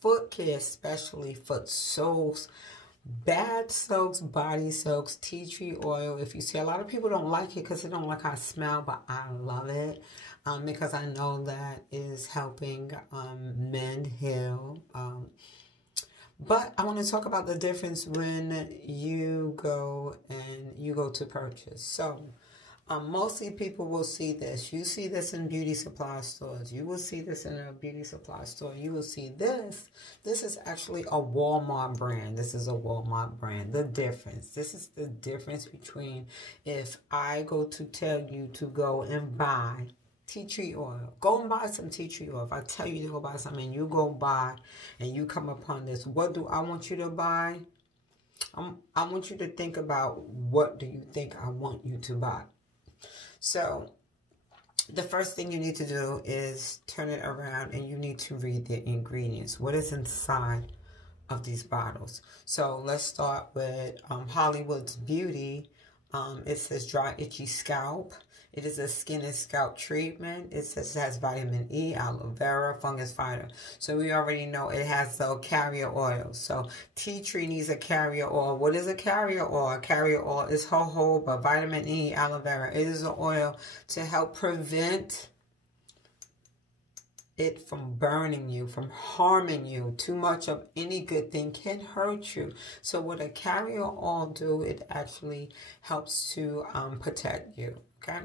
foot care, especially foot soaks, bath soaks, body soaks, tea tree oil. If you see, a lot of people don't like it because they don't like how it smells, but I love it because I know that is helping men heal. But I want to talk about the difference when you go to purchase. So mostly people will see this. You see this in beauty supply stores. You will see this in a beauty supply store. You will see this. This is actually a Walmart brand. This is a Walmart brand. The difference. This is the difference between if I go to tell you to go and buy tea tree oil. Go and buy some tea tree oil. If I tell you to go buy something and you go buy and you come upon this, what do I want you to buy? I want you to think about, what do you think I want you to buy? So the first thing you need to do is turn it around and you need to read the ingredients. What is inside of these bottles? So let's start with Hollywood's Beauty. It says dry, itchy scalp. It is a skin and scalp treatment. It says it has vitamin E, aloe vera, fungus fighter. So we already know it has the carrier oil. So tea tree needs a carrier oil. What is a carrier oil? A carrier oil is jojoba, vitamin E, aloe vera. It is an oil to help prevent it from burning you, from harming you. Too much of any good thing can hurt you. So what a carrier oil do, it actually helps to protect you, okay?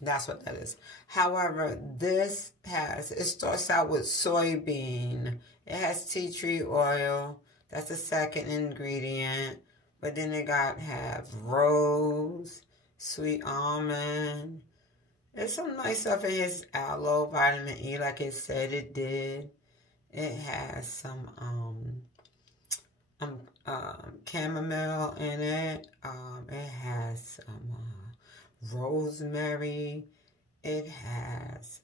That's what that is. However, this it starts out with soybean. It has tea tree oil. That's the second ingredient. But then it have rose, sweet almond. There's some nice stuff. It has aloe, vitamin E, like it said it did. It has some chamomile in it. It has some rosemary. It has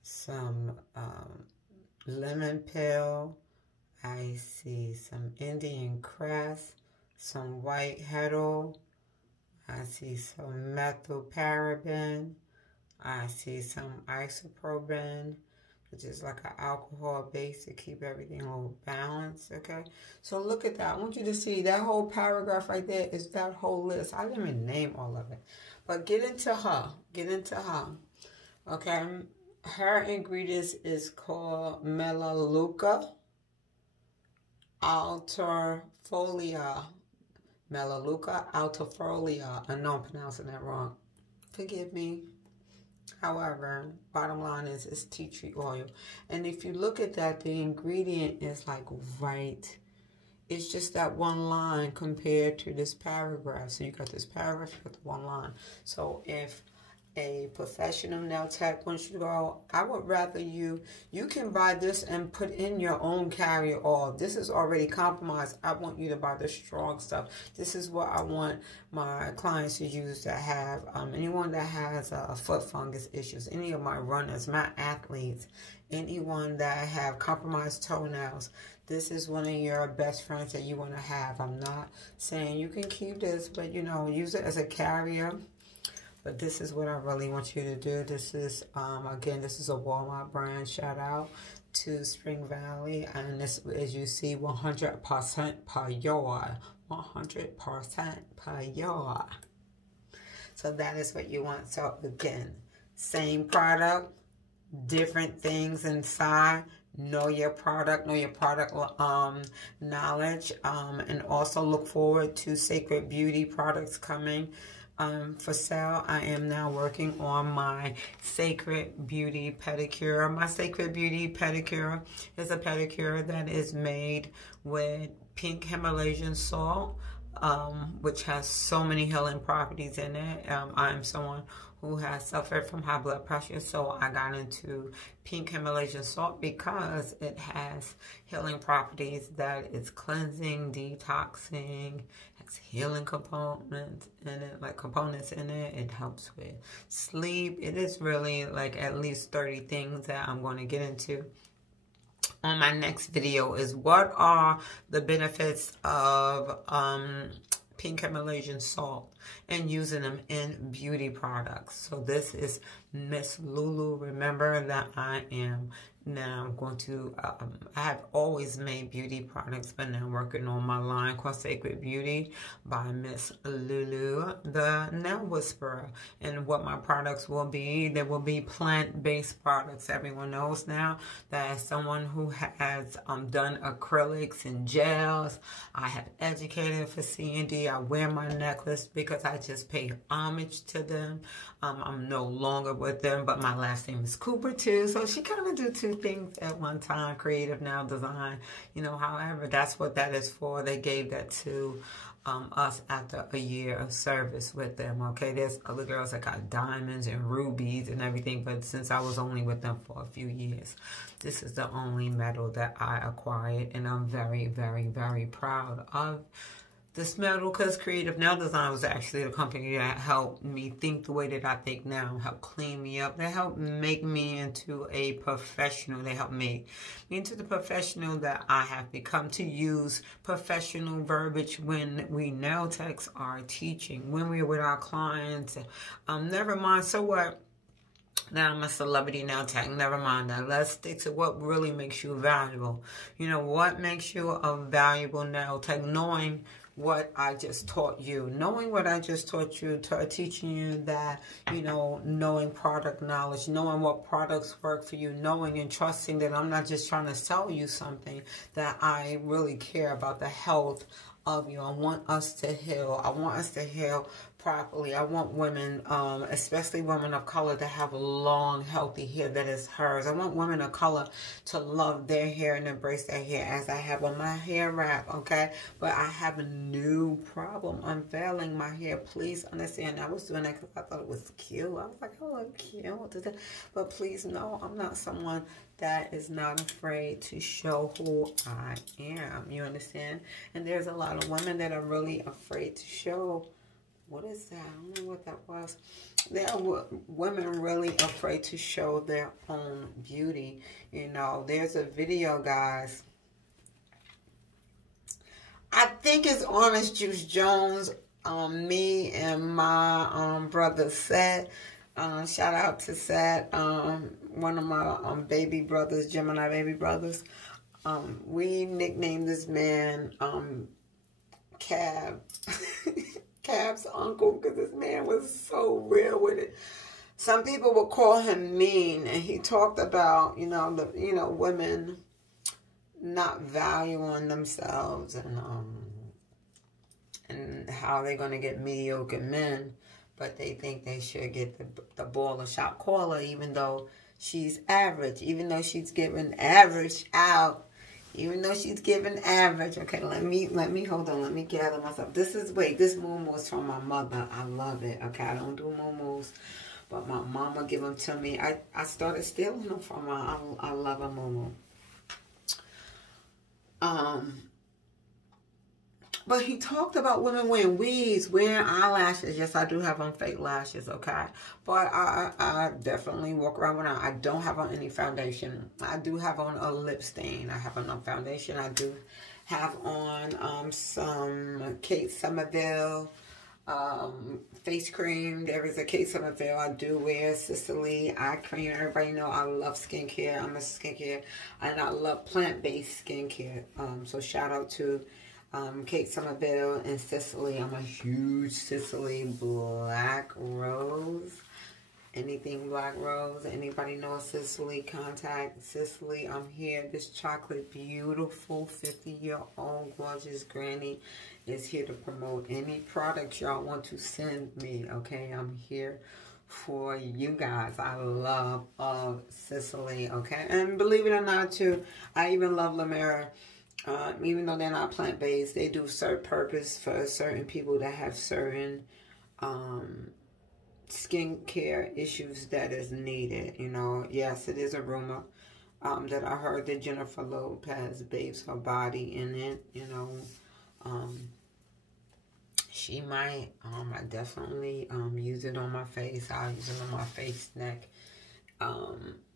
some lemon peel. I see some Indian cress, some white heddle. I see some methylparaben. I see some isopropyl, which is like an alcohol base to keep everything a little balanced, okay? So look at that. I want you to see that whole paragraph right there is that whole list. I didn't even name all of it. But get into her. Get into her, okay? Her ingredients is called Melaleuca altifolia. Melaleuca altifolia. I know I'm pronouncing that wrong. Forgive me. However, bottom line is it's tea tree oil. And if you look at that, the ingredient is like right. It's just that one line compared to this paragraph. So you got this paragraph, you got the one line. So if a professional nail tech wants you to go, I would rather you can buy this and put in your own carrier oil. This is already compromised. I want you to buy the strong stuff. This is what I want my clients to use that have, anyone that has foot fungus issues, any of my runners, my athletes, anyone that have compromised toenails. This is one of your best friends that you want to have. I'm not saying you can keep this, but you know, use it as a carrier. But this is what I really want you to do. This is, again, this is a Walmart brand. Shout out to Spring Valley. And this, as you see, 100% per yard. 100% per yard. So that is what you want. So again, same product, different things inside. Know your product knowledge. And also look forward to Sacred Beauty products coming for sale. I am now working on my Sacred Beauty pedicure. My Sacred Beauty pedicure is a pedicure that is made with pink Himalayan salt, which has so many healing properties in it. I'm someone who has suffered from high blood pressure, so I got into pink Himalayan salt because it has healing properties, that it's cleansing, detoxing, has healing components in it, It helps with sleep. It is really like at least 30 things that I'm going to get into on my next video. Is what are the benefits of pink Himalayan salt and using them in beauty products. So this is Miss Lulu. Remember that I am now I'm going to, I have always made beauty products, but now I'm working on my line called Sacred Beauty by Miss Lulu, the Nail Whisperer. And what my products will be, they will be plant-based products. Everyone knows now that as someone who has done acrylics and gels, I have educated for C&D. I wear my necklace because I just pay homage to them. I'm no longer with them, but my last name is Cooper too. So she kind of do two things at one time, creative now design. You know, however, that's what that is for. They gave that to us after a year of service with them. Okay, there's other girls that got diamonds and rubies and everything, but since I was only with them for a few years, this is the only medal that I acquired, and I'm very, very, very proud of this medal, because Creative Nail Design was actually the company that helped me think the way that I think now, helped clean me up. They helped make me into a professional. They helped make me into the professional that I have become, to use professional verbiage when we nail techs are teaching, when we're with our clients. Never mind, so what? Now I'm a celebrity nail tech. Never mind that. Let's stick to what really makes you valuable. You know, what makes you a valuable nail tech? Knowing what I just taught you. Knowing what I just taught you, teaching you that, you know, knowing product knowledge, knowing what products work for you, knowing and trusting that I'm not just trying to sell you something, that I really care about the health of you. I want us to heal. I want us to heal properly. I want women, especially women of color, to have long, healthy hair that is hers. I want women of color to love their hair and embrace their hair as I have on my hair wrap, okay? But I have a new problem unveiling my hair. Please understand. I was doing that because I thought it was cute. I was like, oh, look cute. But please know, I'm not someone that is not afraid to show who I am. You understand? And there's a lot of women that are really afraid to show. What is that? I don't know what that was. There are women really afraid to show their own beauty. You know, there's a video, guys. I think it's Orange Juice Jones. Me and my brother Seth. Shout out to Seth. One of my baby brothers, Gemini baby brothers. We nicknamed this man Cab. Cab's uncle, because this man was so real with it. Some people would call him mean, and he talked about, you know, women not valuing themselves, and how they're going to get mediocre men, but they think they should get the baller shot caller, even though she's average, even though she's giving average out. Even though she's giving average. Okay, let me hold on. Let me gather myself. This moo is from my mother. I love it. Okay, I don't do moo-moos, but my mama give them to me. I started stealing them from her. I love a moo-moo. But he talked about women wearing weaves, wearing eyelashes. Yes, I do have on fake lashes, okay? But I definitely walk around without. I don't have on any foundation. I do have on a lip stain. I have on foundation. I do have on some Kate Somerville face cream. There is a Kate Somerville. I do wear Sicily eye cream. Everybody know I love skincare. I'm a skincare, and I love plant-based skincare. So shout out to Kate Somerville and Sicily. I'm a huge Sicily Black Rose. Anything Black Rose. Anybody know Sicily? Contact Sicily. I'm here. This chocolate beautiful 50-year-old gorgeous granny is here to promote any product y'all want to send me. Okay, I'm here for you guys. I love Sicily. Okay, and believe it or not, too, I even love La Mer. Even though they're not plant-based, they do serve purpose for certain people that have certain skincare issues that is needed. You know, yes, it is a rumor that I heard that Jennifer Lopez bathes her body in it. You know, she might. I definitely use it on my face. I use it on my face, neck.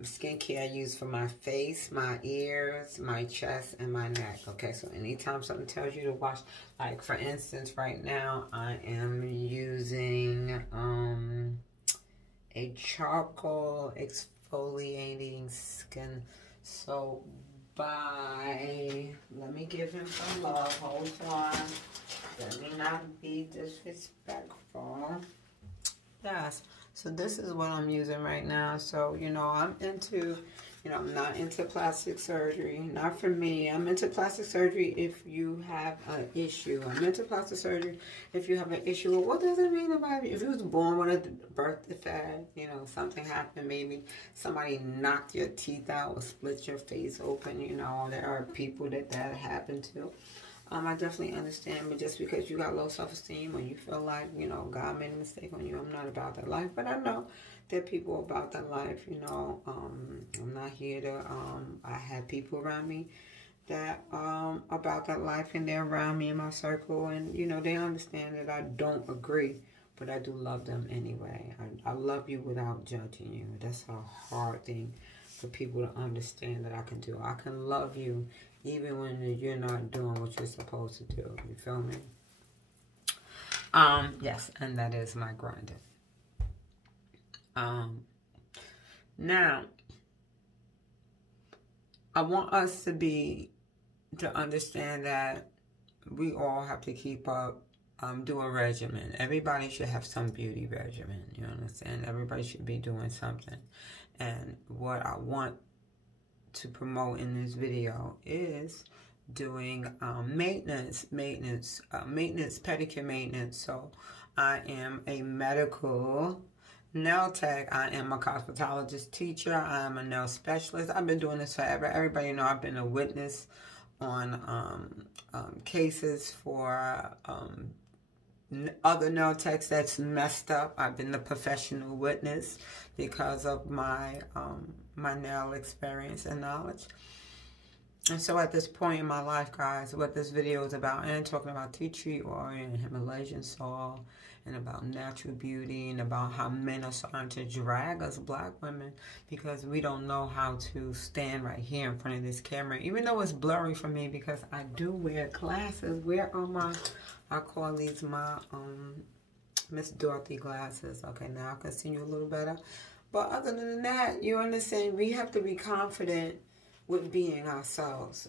Skincare I use for my face, my ears, my chest, and my neck. Okay, so anytime something tells you to wash, like for instance, right now I am using a charcoal exfoliating So, bye. Let me give him some love. Hold on. Let me not be disrespectful. Yes. So this is what I'm using right now. So, you know, I'm into, you know, I'm not into plastic surgery. Not for me. I'm into plastic surgery if you have an issue. I'm into plastic surgery if you have an issue. Well, what does it mean about you? If you was born with a birth defect, you know, something happened, maybe somebody knocked your teeth out or split your face open, you know, there are people that happened to. I definitely understand, but just because you got low self-esteem or you feel like, you know, God made a mistake on you, I'm not about that life. But I know there are people about that life, you know. I'm not here to, I have people around me that about that life, and they're around me in my circle, and, you know, they understand that I don't agree, but I do love them anyway. I love you without judging you. That's a hard thing for people to understand that I can do. I can love you even when you're not doing what you're supposed to do. You feel me? Yes, and that is my grinding. Now, I want us to understand that we all have to keep up, do a regimen. Everybody should have some beauty regimen, you understand? Everybody should be doing something. And what I want to promote in this video is doing maintenance, pedicure maintenance. So I am a medical nail tech. I am a cosmetologist teacher. I am a nail specialist. I've been doing this forever. Everybody know I've been a witness on cases for other nail techs that's messed up. I've been the professional witness because of my my nail experience and knowledge. And so at this point in my life, guys, what this video is about, and talking about tea tree oil and Himalayan salt, and about natural beauty, and about how men are starting to drag us black women because we don't know how to stand right here in front of this camera, even though it's blurry for me because I do wear glasses. Where are my, I call these my Miss Dorothy glasses. Okay, now I can see you a little better. But other than that, you understand, we have to be confident with being ourselves.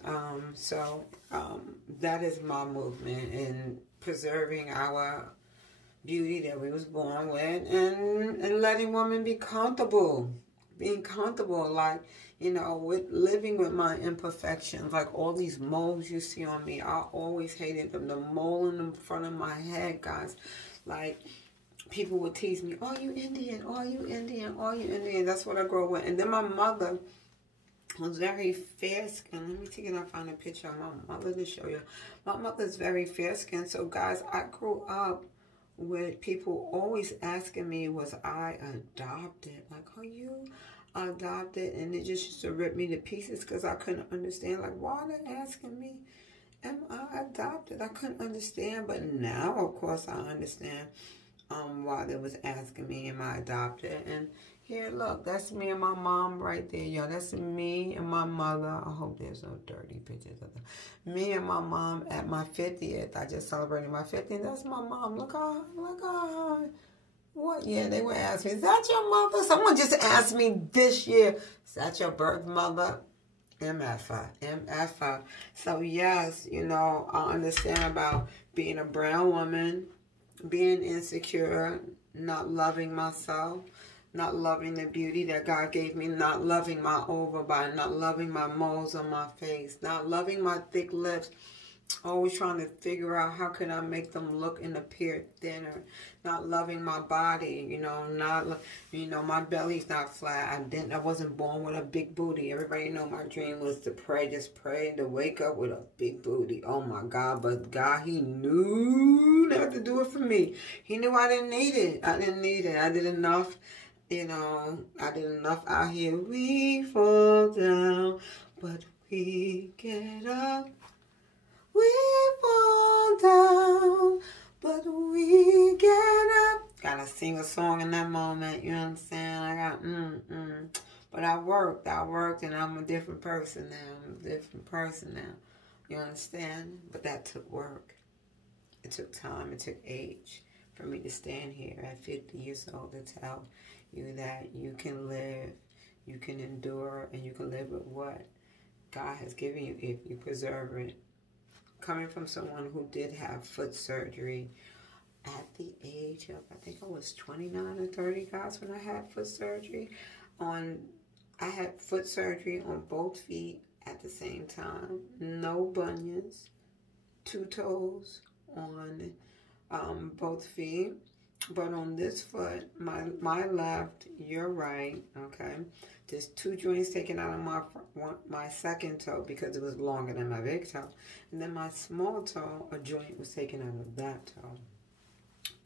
That is my movement in preserving our beauty that we was born with, and letting women be comfortable. Being comfortable, like, you know, with living with my imperfections. Like all these moles you see on me, I always hated them. The mole in the front of my head, guys. Like, people would tease me, "Oh, you Indian? Oh, you Indian? Oh, you Indian?" That's what I grew up with. And then my mother was very fair-skinned. Let me see if I find a picture of my mother to show you. My mother's very fair-skinned. So, guys, I grew up with people always asking me, was I adopted? Like, are you adopted? And it just used to rip me to pieces because I couldn't understand. Like, why are they asking me, am I adopted? I couldn't understand. But now, of course, I understand why they was asking me, am I adopted? And here, look, that's me and my mom right there, y'all. That's me and my mother. I hope there's no dirty pictures of them. Me and my mom at my 50th. I just celebrated my 50th. That's my mom. Look at her. What? Yeah, they were asking me, is that your mother? Someone just asked me this year, is that your birth mother? MFR. So, yes, you know, I understand about being a brown woman, being insecure, not loving myself, not loving the beauty that God gave me, not loving my overbite, not loving my moles on my face, not loving my thick lips, always trying to figure out how can I make them look and appear thinner, not loving my body, you know, my belly's not flat. I wasn't born with a big booty. Everybody know my dream was to just pray to wake up with a big booty. Oh my God, but God, He knew not to do it for me. He knew I didn't need it. I did enough. You know, I did enough out here. We fall down, but we get up. We fall down, but we get up. Gotta sing a song in that moment, you understand? I got, But I worked, and I'm a different person now. You understand? But that took work. It took time, it took age for me to stand here at 50 years old to tell you that you can live you can endure and you can live with what God has given you if you preserve it. Coming from someone who did have foot surgery at the age of, I think I was 29 or 30, guys, when I had foot surgery. I had foot surgery on both feet at the same time. No bunions, 2 toes on both feet. But on this foot, my left, your right, okay? There's 2 joints taken out of my second toe because it was longer than my big toe. And then my small toe, a joint was taken out of that toe.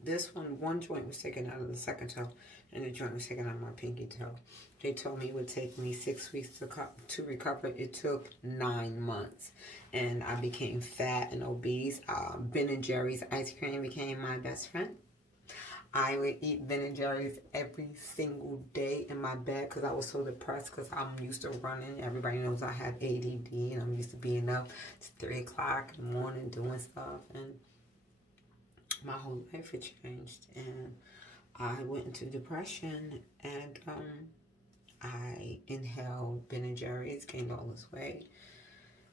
This one joint was taken out of the second toe, and the joint was taken out of my pinky toe. They told me it would take me 6 weeks to recover. It took 9 months, and I became fat and obese. Ben & Jerry's ice cream became my best friend. I would eat Ben & Jerry's every single day in my bed because I was so depressed because I'm used to running. Everybody knows I have ADD, and I'm used to being up to 3 o'clock in the morning doing stuff, and my whole life had changed, and I went into depression, and I inhaled Ben & Jerry's, gained all this weight,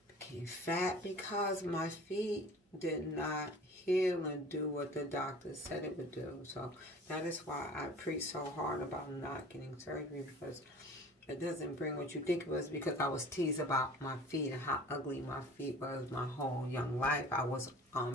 became fat because my feet did not heal and do what the doctor said it would do. So that is why I preach so hard about not getting surgery, because it doesn't bring what you think it was, because I was teased about my feet and how ugly my feet was my whole young life. I was,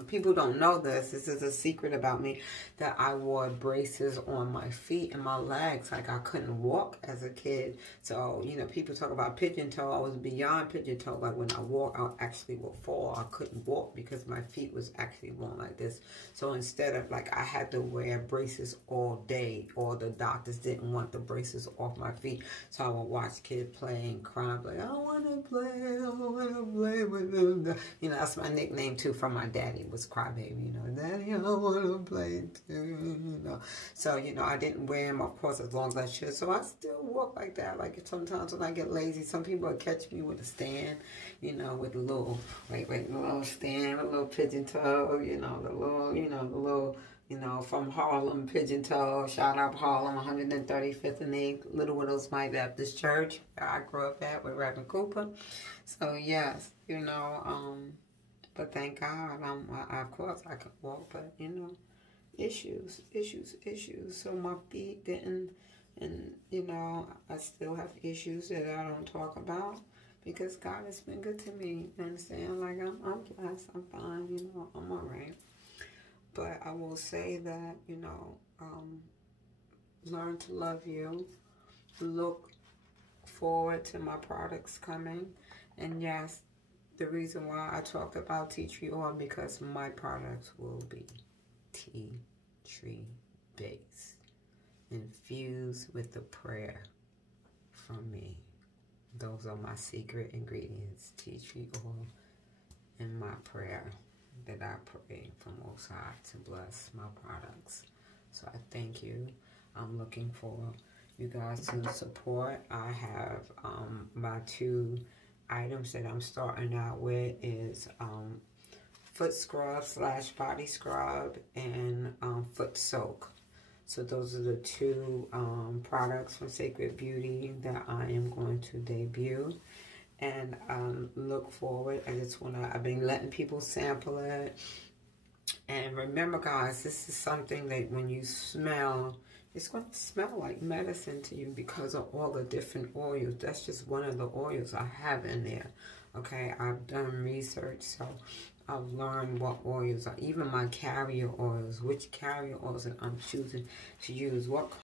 people don't know this. This is a secret about me, that I wore braces on my feet and my legs. Like, I couldn't walk as a kid. So, you know, people talk about pigeon toe. I was beyond pigeon toe. Like, when I walk, I actually would fall. I couldn't walk because my feet was actually going like this. So instead of, like, I had to wear braces all day, or the doctors didn't want the braces off my feet. So I would watch kids play and cry, like, I want to play, I want to play with them. You know, that's my nickname, too, from my dad. He was Crybaby, you know, Daddy, I want to play too, you know. So, you know, I didn't wear them, of course, as long as I should. So I still walk like that. Like, sometimes when I get lazy, some people will catch me with a stand, you know, with a little, a little stand, a little pigeon toe, you know, the little, you know, from Harlem, pigeon toe, shout out Harlem, 135th and 8th, Little Widows Baptist Church, where I grew up at with Reverend Cooper. So, yes, you know, but thank God, of course I could walk, but, you know, issues. So my feet didn't, and, you know, I still have issues that I don't talk about because God has been good to me. You understand? Like, I'm blessed, I'm fine, you know, I'm all right. But I will say that, you know, learn to love you. Look forward to my products coming. And yes, the reason why I talked about tea tree oil, because my products will be tea tree based, infused with the prayer from me. Those are my secret ingredients, tea tree oil and my prayer that I pray from Most High to bless my products. So I thank you. I'm looking for you guys to support. I have my 2 items that I'm starting out with is foot scrub / body scrub and foot soak. So those are the 2 products from Sacred Beauty that I am going to debut. And look forward. I've been letting people sample it. And remember, guys, this is something that when you smell, it's going to smell like medicine to you because of all the different oils. That's just one of the oils I have in there. Okay, I've done research, so I've learned what oils are. Even my carrier oils, which carrier oils that I'm choosing to use, what